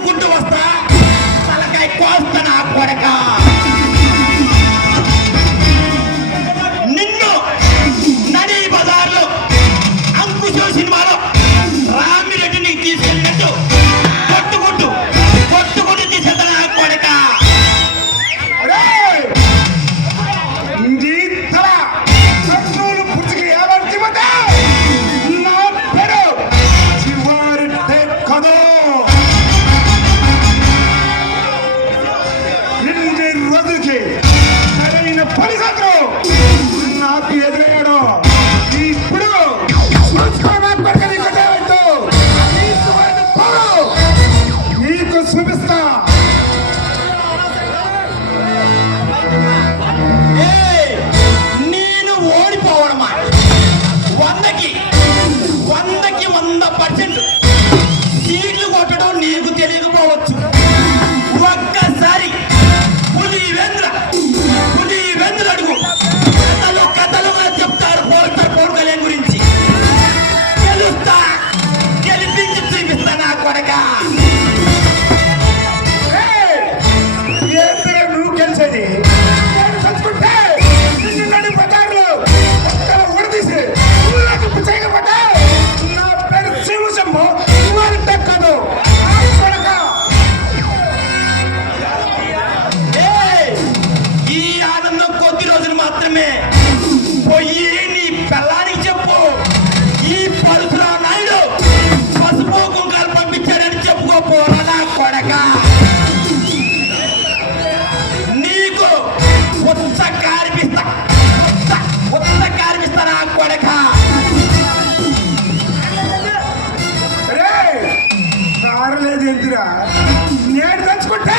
తన్నుకుంటూ వస్తా తలకాయ కోస్తా నా కొడక. నిన్ను నడి బజార్లో అంకుశం సినిమాలో రామిరెడ్డిని తీసుకెళ్ళినట్టు కొట్టుకుంటూ తీసేస్తా నా కొడక. నాకు ఎదురయ్యాడు ఇప్పుడు నీకు చూపిస్తా. నేను ఓడిపోవడమా? 100కి 100% సీట్లు కొట్టడం నీకు తెలియకపోవచ్చు. ఒక్కసారి పులివెందుల అడుగు. కథలుగా చెప్తారు పవన్ కళ్యాణ్ గురించి. గెలిపించి చూపిస్తా నా కొడక. నువ్వు గెలిచేది చచ్చుకుంటే నడి బజార్లో ఉడదీసి చేయకపోతే నా పేరు శివశంభు దక్కదు. ఈ ఆనందం కొద్ది రోజులు మాత్రమే. పోయి నీ పిల్లానికి చెప్పు, ఈ పరుశురామ నాయుడు పసుపు కుంకాలు పంపించాడని చెప్పుకోపోరా నా కొడక. నీకు ఉత్త కారిపిస్తా నా కొడక. లేదు ఎదురా నేను తెచ్చుకుంటే